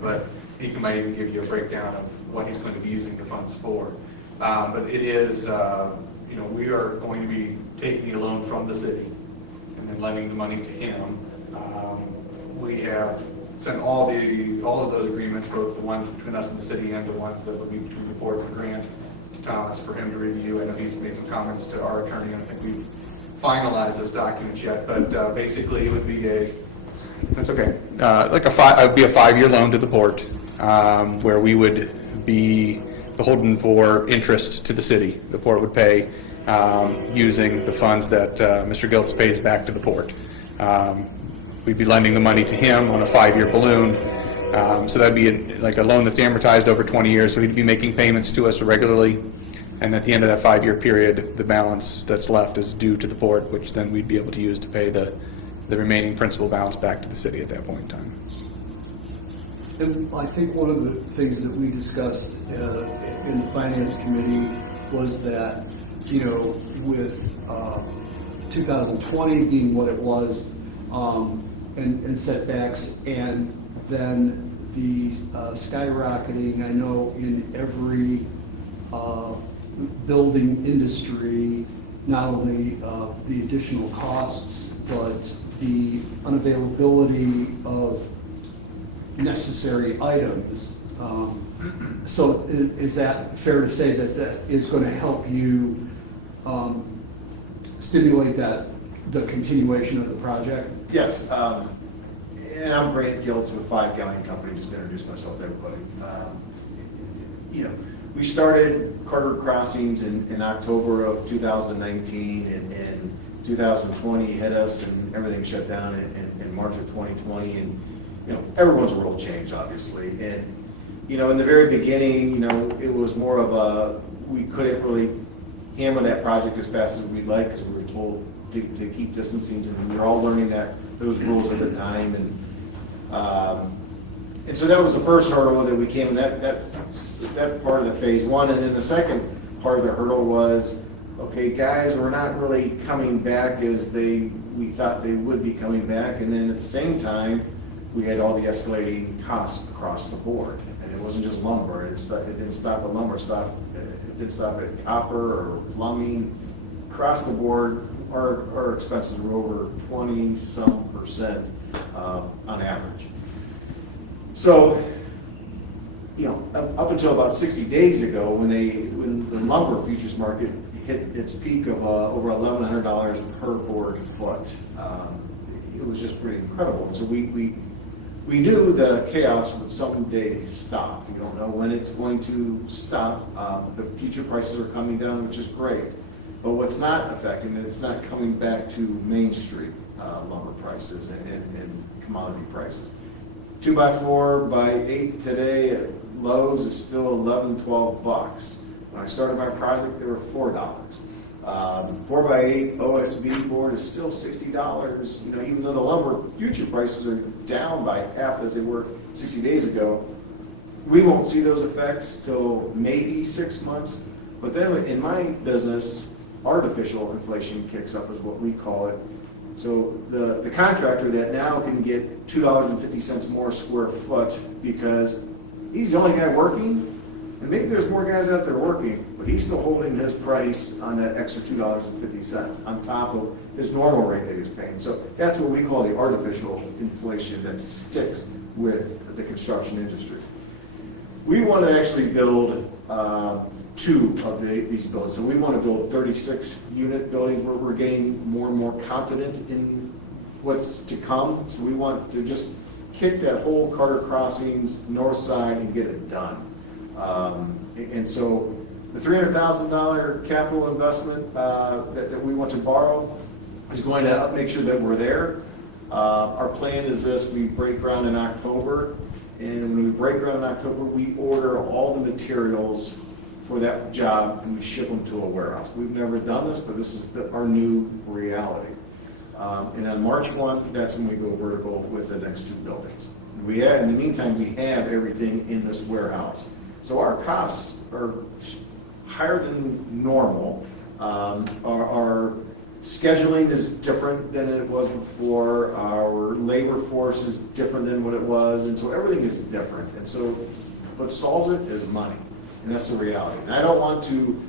but he might even give you a breakdown of what he's going to be using the funds for. But it is, we are going to be taking a loan from the city and then lending the money to him. We have sent all of those agreements, both the ones between us and the city and the ones that would be between the board and the grant, to Thomas for him to review. I know he's made some comments to our attorney. I don't think we've finalized those documents yet, but basically it would be that's okay. It would be a 5-year loan to the port, where we would be beholden for interest to the city. The port would pay using the funds that Mr. Giltz pays back to the port. We'd be lending the money to him on a 5-year balloon. So that'd be like a loan that's amortized over 20 years. So he'd be making payments to us regularly. And at the end of that 5-year period, the balance that's left is due to the port, which then we'd be able to use to pay the remaining principal balance back to the city at that point in time. And I think one of the things that we discussed in the finance committee was that, with 2020 being what it was, and setbacks, and then the skyrocketing, I know in every building industry, not only the additional costs, but the unavailability of necessary items. So is that fair to say that that is going to help you stimulate the continuation of the project? Yes, and I'm Grant Giltz with 5 Gallon Company, just to introduce myself to everybody. We started Carter Crossings in October of 2019, and 2020 hit us and everything shut down in March of 2020, and everyone's world changed, obviously. And in the very beginning, it was more of we couldn't really hammer that project as fast as we'd like because we were told to keep distancing, and we were all learning those rules at the time, and so that was the first hurdle that we came. That part of the phase one, and then the second part of the hurdle was, okay, guys, we're not really coming back as we thought they would be coming back, and then at the same time, we had all the escalating costs across the board, and it wasn't just lumber. It didn't stop at lumber. It didn't stop at copper or plumbing. Across the board, our expenses were over 20-some% on average. So, up until about 60 days ago, when the lumber futures market hit its peak of over $1,100 per board foot, it was just pretty incredible. And so we knew the chaos would someday stop. We don't know when it's going to stop. The future prices are coming down, which is great. But what's not affecting it, it's not coming back to Main Street lumber prices and commodity prices. 2x4 by 8 today at Lowe's is still $11-12. When I started my project, they were $4. 4x8 OSB board is still $60. Even though the lumber future prices are down by half as they were 60 days ago, we won't see those effects till maybe 6 months. But then in my business, artificial inflation kicks up, is what we call it. So the contractor that now can get $2.50 more square foot because he's the only guy working, and maybe there's more guys out there working, but he's still holding his price on that extra $2.50 on top of his normal rate that he's paying. So that's what we call the artificial inflation that sticks with the construction industry. We want to actually build 2 of these buildings. So we want to build 36-unit buildings where we're getting more and more confident in what's to come. So we want to just kick that whole Carter Crossings north side and get it done. And so the $300,000 capital investment that we want to borrow is going to make sure that we're there. Our plan is this: we break ground in October, and when we break ground in October, we order all the materials for that job and we ship them to a warehouse. We've never done this, but this is our new reality. And on March 1, that's when we go vertical with the next 2 buildings. In the meantime, we have everything in this warehouse. So our costs are higher than normal. Our scheduling is different than it was before, our labor force is different than what it was, and so everything is different. And so what solves it is money, and that's the reality. And I don't want to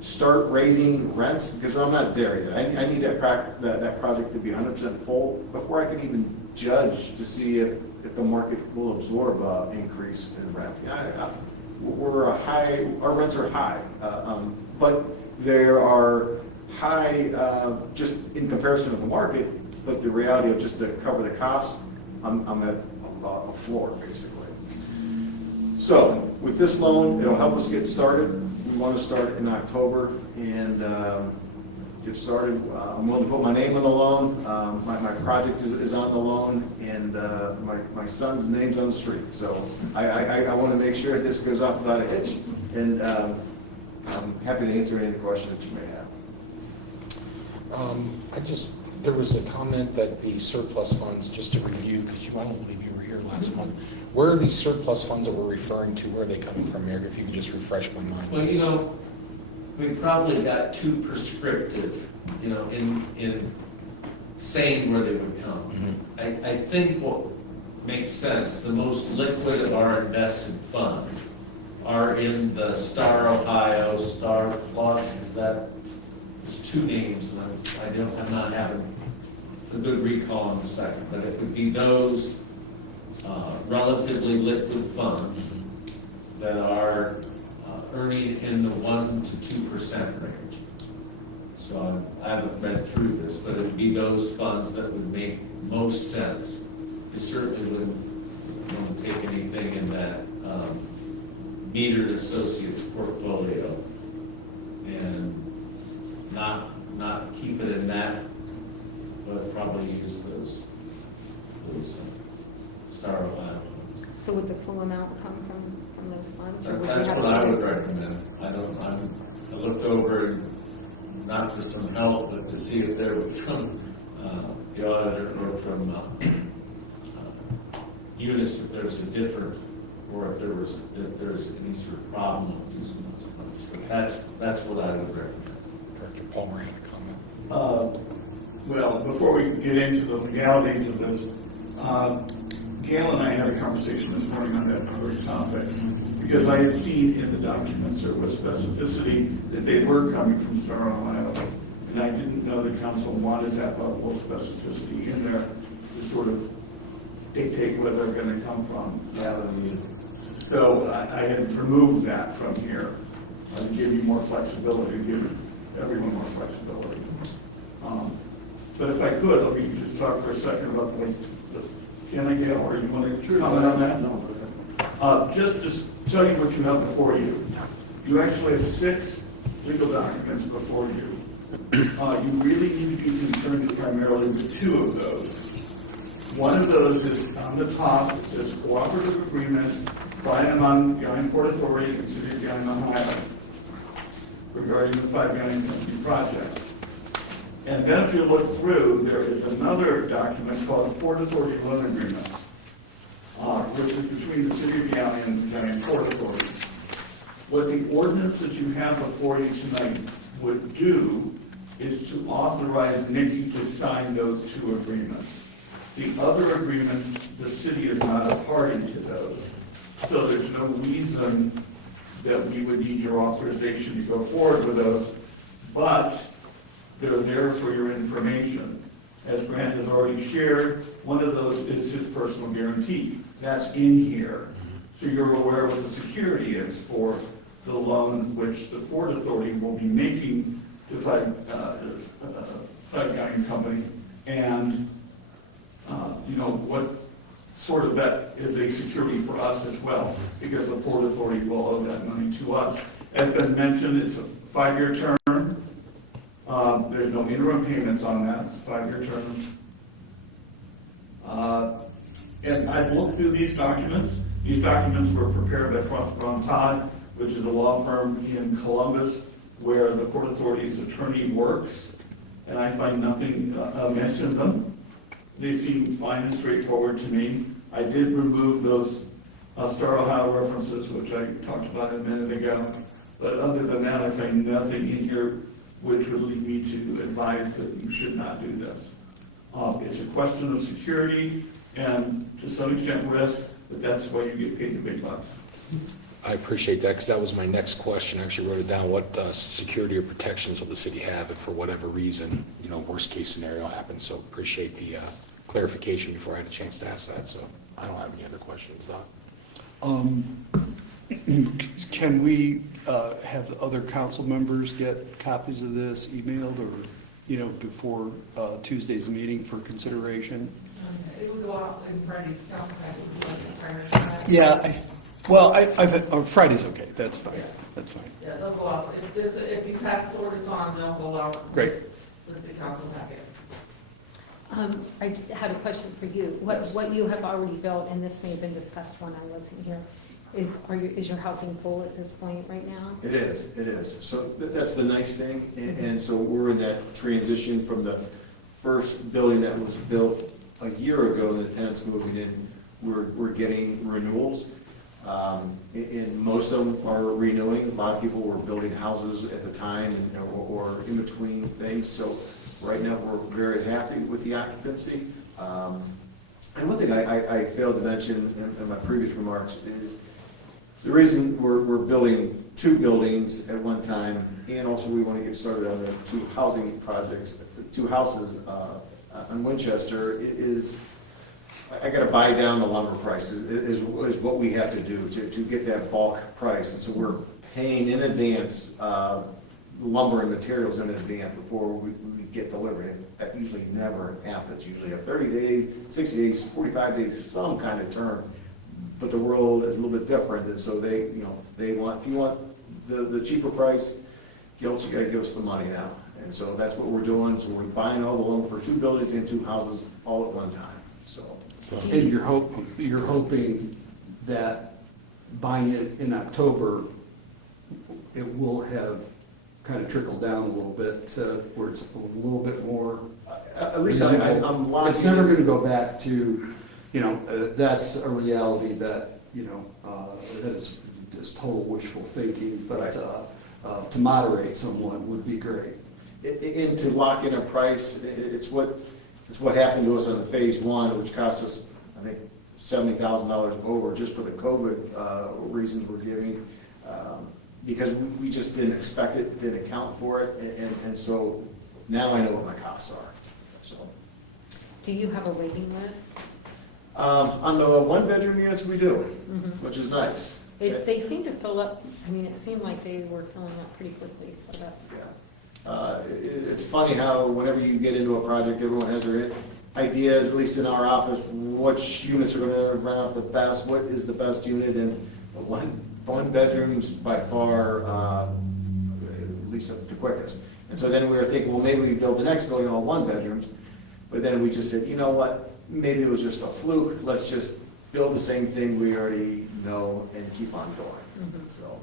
start raising rents because I'm not there yet. I need that project to be 100% full before I can even judge to see if the market will absorb increase in rent. Our rents are high, but there are high just in comparison to the market, but the reality of just to cover the cost, I'm at a floor basically. So with this loan, it'll help us get started. We want to start in October and get started. I'm willing to put my name on the loan. My project is on the loan, and my son's name's on the street. So I want to make sure this goes off without a hitch, and I'm happy to answer any questions that you may have. There was a comment that the surplus funds, just to review, because I don't believe you were here last month, where are these surplus funds that we're referring to? Where are they coming from, Eric? If you could just refresh my mind. Well, we probably got too prescriptive, in saying where they would come. Mm-hmm. I think what makes sense, the most liquid of our invested funds are in the Star Ohio, Star Plus, there's two names, and I'm not having a good recall in a second, but it would be those relatively liquid funds that are earning in the 1% to 2% range. So I haven't read through this, but it would be those funds that would make most sense. You certainly wouldn't want to take anything in that metered associates portfolio and not keep it in that, but probably use those Star Ohio funds. So would the full amount come from those funds? Or would we That's have what to- I would recommend. I looked over, not for some help, but to see if there was from the auditor or from Eunice, if there's a different, or if there's any sort of problem with using those funds. But that's what I would recommend. Director Palmer had a comment. Well, before we get into the legalities of this, Gail and I had a conversation this morning on that very topic, because I had seen in the documents there was specificity that they were coming from Star Ohio, and I didn't know the council wanted that level of specificity in there to sort of dictate where they're going to come from. So I had removed that from here to give you more flexibility, give everyone more flexibility. But if I could, let me just talk for a second about can I, Gail, or you want to comment on that? No. Just to tell you what you have before you. You actually have 6 legal documents before you. You really need to be concerned primarily with 2 of those. One of those is on the top. It says cooperative agreement by and among Guyana Port Authority and City of Guyana, Ohio, regarding the 5 Guyana Company project. And then if you look through, there is another document called the Port Authority Loan Agreement, which is between the City of Guyana and the Guyana Port Authority. What the ordinance that you have before you tonight would do is to authorize Nikki to sign those 2 agreements. The other agreements, the city is not a party to those. So there's no reason that we would need your authorization to go forward with those. But they're there for your information. As Grant has already shared, one of those is his personal guarantee. That's in here. So you're aware what the security is for the loan which the Port Authority will be making to Five Guyana Company. And, what sort of that is a security for us as well, because the Port Authority will owe that money to us. As been mentioned, it's a 5-year term. There's no interim payments on that. It's a 5-year term. And I've looked through these documents. These documents were prepared by Frost Brown Todd, which is a law firm in Columbus where the Port Authority's attorney works, and I find nothing amiss in them. They seem fine and straightforward to me. I did remove those Star Ohio references, which I talked about a minute ago. But other than that, I find nothing in here which would lead me to advise that you should not do this. It's a question of security and to some extent risk, but that's why you get paid the big bucks. I appreciate that, because that was my next question. I actually wrote it down. What security or protections will the city have if for whatever reason, worst case scenario happens? So appreciate the clarification before I had a chance to ask that. So I don't have any other questions, Doc. Can we have the other council members get copies of this emailed or, before Tuesday's meeting for consideration? It would go out in Friday's council package. Yeah, I think Friday's okay, that's fine, that's fine. Yeah, they'll go out. If you pass the orders on, they'll go out. Great. With the council packet. I just had a question for you. What you have already built, and this may have been discussed when I wasn't here, is your housing full at this point right now? It is. So that's the nice thing, and so we're in that transition from the first building that was built a year ago, and the tenants moving in, we're getting renewals. And most of them are renewing. A lot of people were building houses at the time or in between things. So right now, we're very happy with the occupancy. And one thing I failed to mention in my previous remarks is the reason we're building 2 buildings at one time, and also we want to get started on the 2 housing projects, 2 houses on Winchester, is I got to buy down the lumber prices is what we have to do to get that bulk price. And so we're paying in advance lumber and materials in advance before we get delivery. That usually never happens. Usually have 30 days, 60 days, 45 days, some kind of term. But the world is a little bit different, and so they want, if you want the cheaper price, you got to give us the money now. And so that's what we're doing. So we're buying all the lumber for 2 buildings and 2 houses all at one time. So And you're hoping that buying it in October, it will have kind of trickled down a little bit to where it's a little bit more. at least I'm locking. It's never going to go back to, that's a reality that, that is total wishful thinking, but to moderate someone would be great. And to lock in a price, it's what happened to us on the phase 1, which cost us, I think, $70,000 over just for the COVID reasons we're giving, because we just didn't expect it, didn't account for it, and so now I know what my costs are. So Do you have a waiting list? on the 1-bedroom units, we do, which is nice. They seem to fill up, it seemed like they were filling up pretty quickly, so that's. Yeah. It's funny how whenever you get into a project, everyone has their ideas, at least in our office, which units are going to run out the best, what is the best unit, and one bedroom's by far at least the quickest. And so then we were thinking, well, maybe we build the next building all 1-bedrooms, but then we just said, you know what, maybe it was just a fluke, let's just build the same thing we already know and keep on going. So.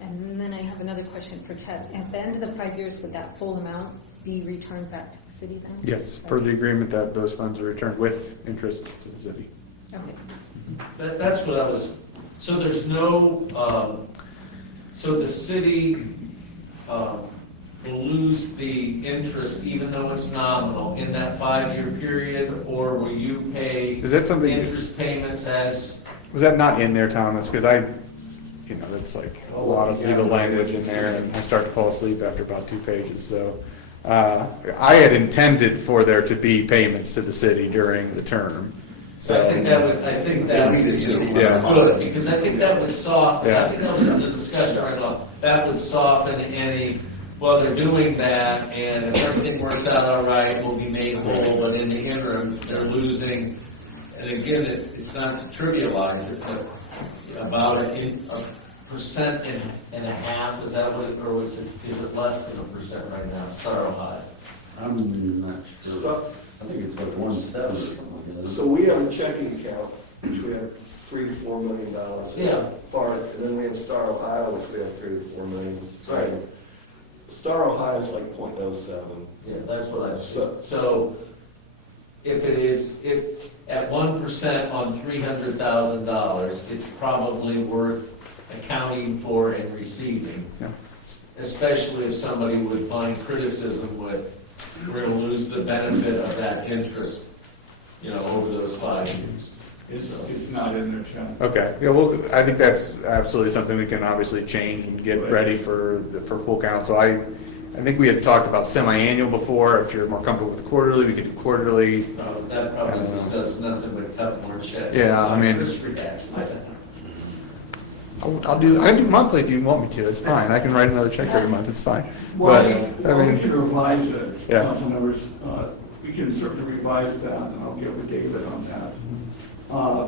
And then I have another question for Ted. At the end of the 5 years, would that full amount be returned back to the city then? Yes, per the agreement that those funds are returned with interest to the city. Okay. That's what I was, so there's no, so the city will lose the interest even though it's nominal in that 5-year period, or will you pay Is that something- interest payments as? Was that not in there, Thomas? Because that's like a lot of legal language in there, and I start to fall asleep after about 2 pages. So I had intended for there to be payments to the city during the term. So I think that's Yeah. good, because I think that would soften, Yeah. I think that was the discussion right now, that would soften any, well, they're doing that, and if everything works out all right, we'll be made whole, and in the interim, they're losing. And again, it's not to trivialize it, but about a 1.5%, is that what it, or is it less than 1% right now, Star Ohio? I'm not sure. I think it's like 1.7 or something like that. So we have a checking account, which we have $3 to $4 million. Yeah. And then we have Star Ohio, which we have $3 to $4 million. Right. Star Ohio is like 0.07. Yeah, that's what I said. So if at 1% on $300,000, it's probably worth accounting for and receiving. Yeah. especially if somebody would find criticism with, we're gonna lose the benefit of that interest, over those 5 years. It's not in there, Sean. Okay, yeah, well, I think that's absolutely something we can obviously change and get ready for full council. I think we had talked about semi-annual before. If you're more comfortable with quarterly, we could do quarterly. That probably just does nothing but cut more checks. Yeah, I mean- Interest-free tax. I can do monthly if you want me to. It's fine. I can write another check every month. It's fine. Well, But, I we mean, can revise it, Yeah. council members, we can certainly revise that, and I'll get with David on that.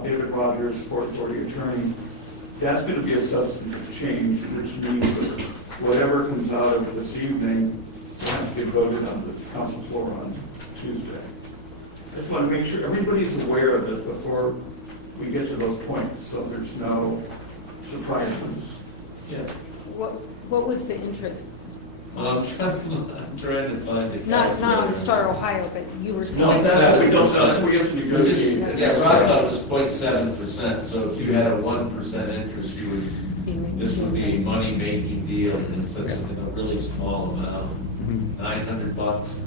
David Rogers, Port Authority Attorney, that's gonna be a substantive change, which means that whatever comes out of this evening will have to be voted on the council floor on Tuesday. I just wanna make sure everybody's aware of this before we get to those points, so there's no surprises. Yeah. What was the interest? Well, I'm trying to find it. Not on Star Ohio, but you were saying. No, That's we don't, that's what we have to negotiate. Yeah, so I thought it was 0.7%, so if you had a 1% interest, this would be a money-making deal in such a really small amount, $900.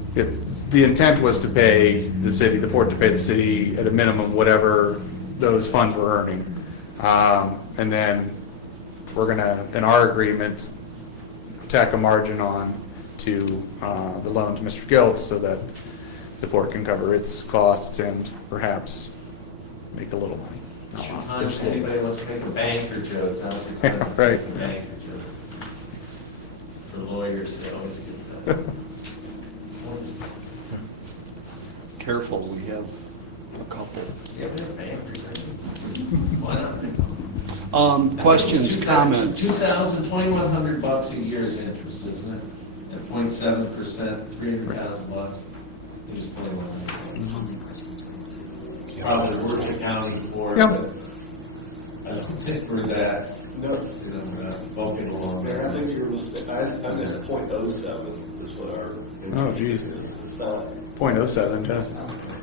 the intent was to pay the city, the port to pay the city at a minimum whatever those funds were earning. And then we're gonna, in our agreement, tack a margin on to the loan to Mr. Giltz so that the port can cover its costs and perhaps make a little money. Not a lot, but Sometimes just a little bit. anybody wants to make a banker joke, now's the time to Right. make a banker joke. For lawyers, they always get that. Careful, we have a couple. Yeah, they're bankers, why not? Questions, comments? $2,100 a year is interest, isn't it? At 0.7%, $300,000. It's $2,100. Probably worth accounting for, Yeah. but I don't think we're that, No, bumping along Mayor, I there. think you're mistaken. I'm at .07 is what our. Oh, geez. It's not. .07,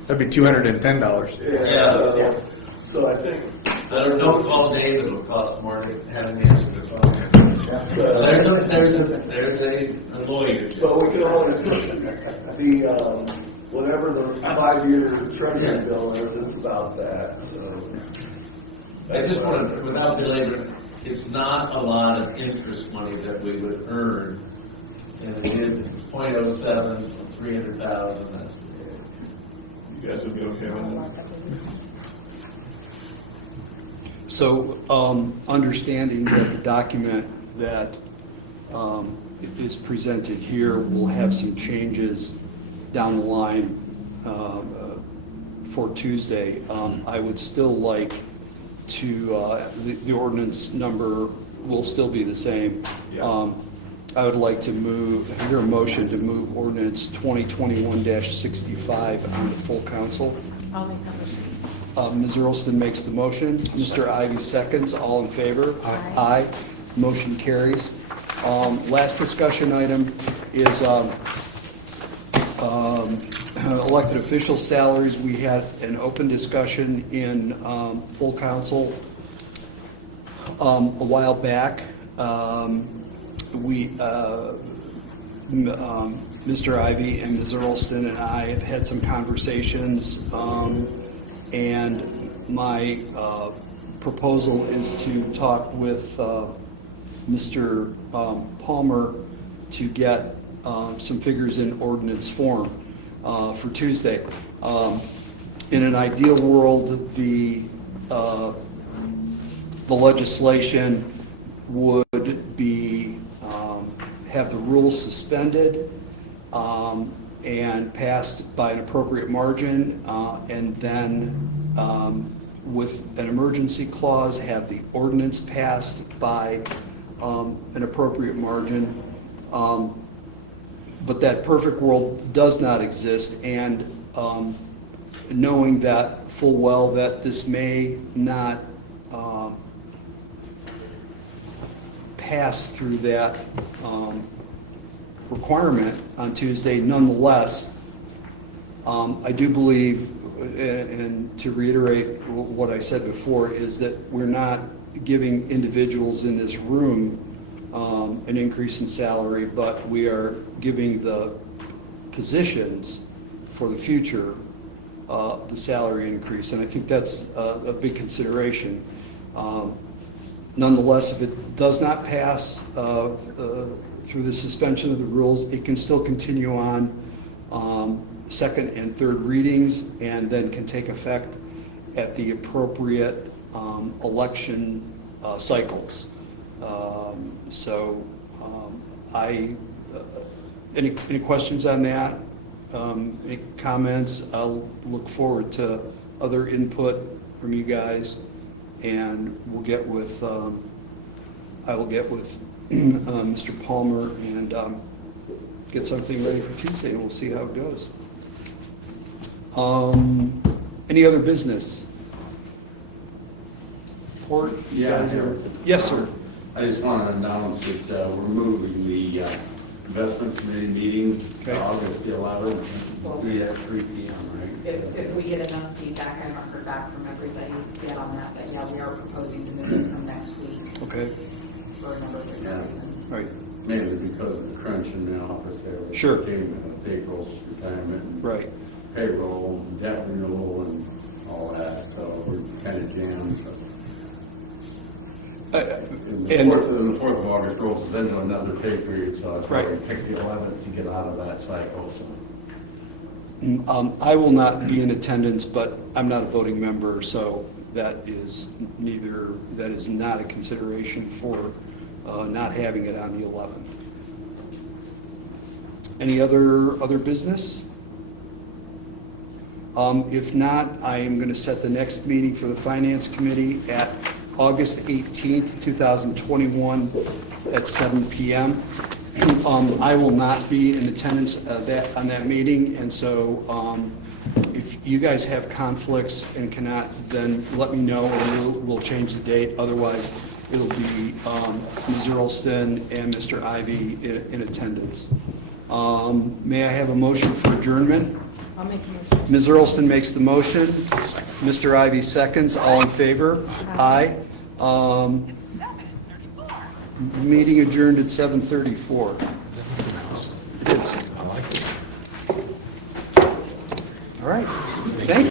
that'd be $210. Yeah. So I think. Don't call David, it'll cost more than having the answer to the phone. So, There's a lawyer. but we can always, the, whatever the 5-year treasury bill is, it's about that, so. I just want to, without belaboring, it's not a lot of interest money that we would earn. And it is, it's 0.07 of 300,000, that's. You guys will be okay with that? So, understanding that the document that is presented here will have some changes down the line for Tuesday, I would still like to, the ordinance number will still be the same. Yeah. I would like to hear a motion to move ordinance 2021-65 on to full council. I'll make that motion. Ms. Earlston makes the motion. Mr. Ivy seconds. All in favor? Aye. Aye. Motion carries. Last discussion item is elected official salaries. We had an open discussion in full council a while back. Mr. Ivy and Ms. Earlston and I have had some conversations, and my proposal is to talk with Mr. Palmer to get some figures in ordinance form for Tuesday. In an ideal world, the legislation would be have the rules suspended and passed by an appropriate margin, and then with an emergency clause, have the ordinance passed by an appropriate margin. But that perfect world does not exist, and knowing that full well that this may not pass through that requirement on Tuesday, nonetheless, I do believe, and to reiterate what I said before, is that we're not giving individuals in this room an increase in salary, but we are giving the positions for the future the salary increase, and I think that's a big consideration. Nonetheless, if it does not pass through the suspension of the rules, it can still continue on second and third readings, and then can take effect at the appropriate election cycles. Any questions on that? Any comments? I'll look forward to other input from you guys, and we'll get with, I will get with Mr. Palmer and get something ready for Tuesday, and we'll see how it goes. Any other business? Port? Yeah, Joe. Yes, sir. I just want to announce that we're moving the investment committee meeting Okay. to August the 11th. We'll be at 3 p.m., right? If we get enough feedback, I haven't heard back from everybody yet on that, but yeah, we are proposing to move it from next week Okay, for a number of different reasons. all right, Mainly because of the crunch in the office there. with Sure. With April's retirement. And right. payroll, debt renewal, and all that, so we're kind of jammed. So. And the 4th of August rolls us into another pay period, so that's why we Right. picked the 11th to get out of that cycle. So. I will not be in attendance, but I'm not a voting member, so that is not a consideration for not having it on the 11th. Any other business? If not, I am going to set the next meeting for the Finance Committee at August 18th, 2021 at 7 p.m. I will not be in attendance on that meeting, and so if you guys have conflicts and cannot, then let me know and we'll change the date. Otherwise, it'll be Ms. Earlston and Mr. Ivy in attendance. May I have a motion for adjournment? I'll make a motion. Ms. Earlston makes the motion. Mr. Ivy seconds. All in favor? Aye. Meeting adjourned at 7:34. It is. I like it. All right. Thank you.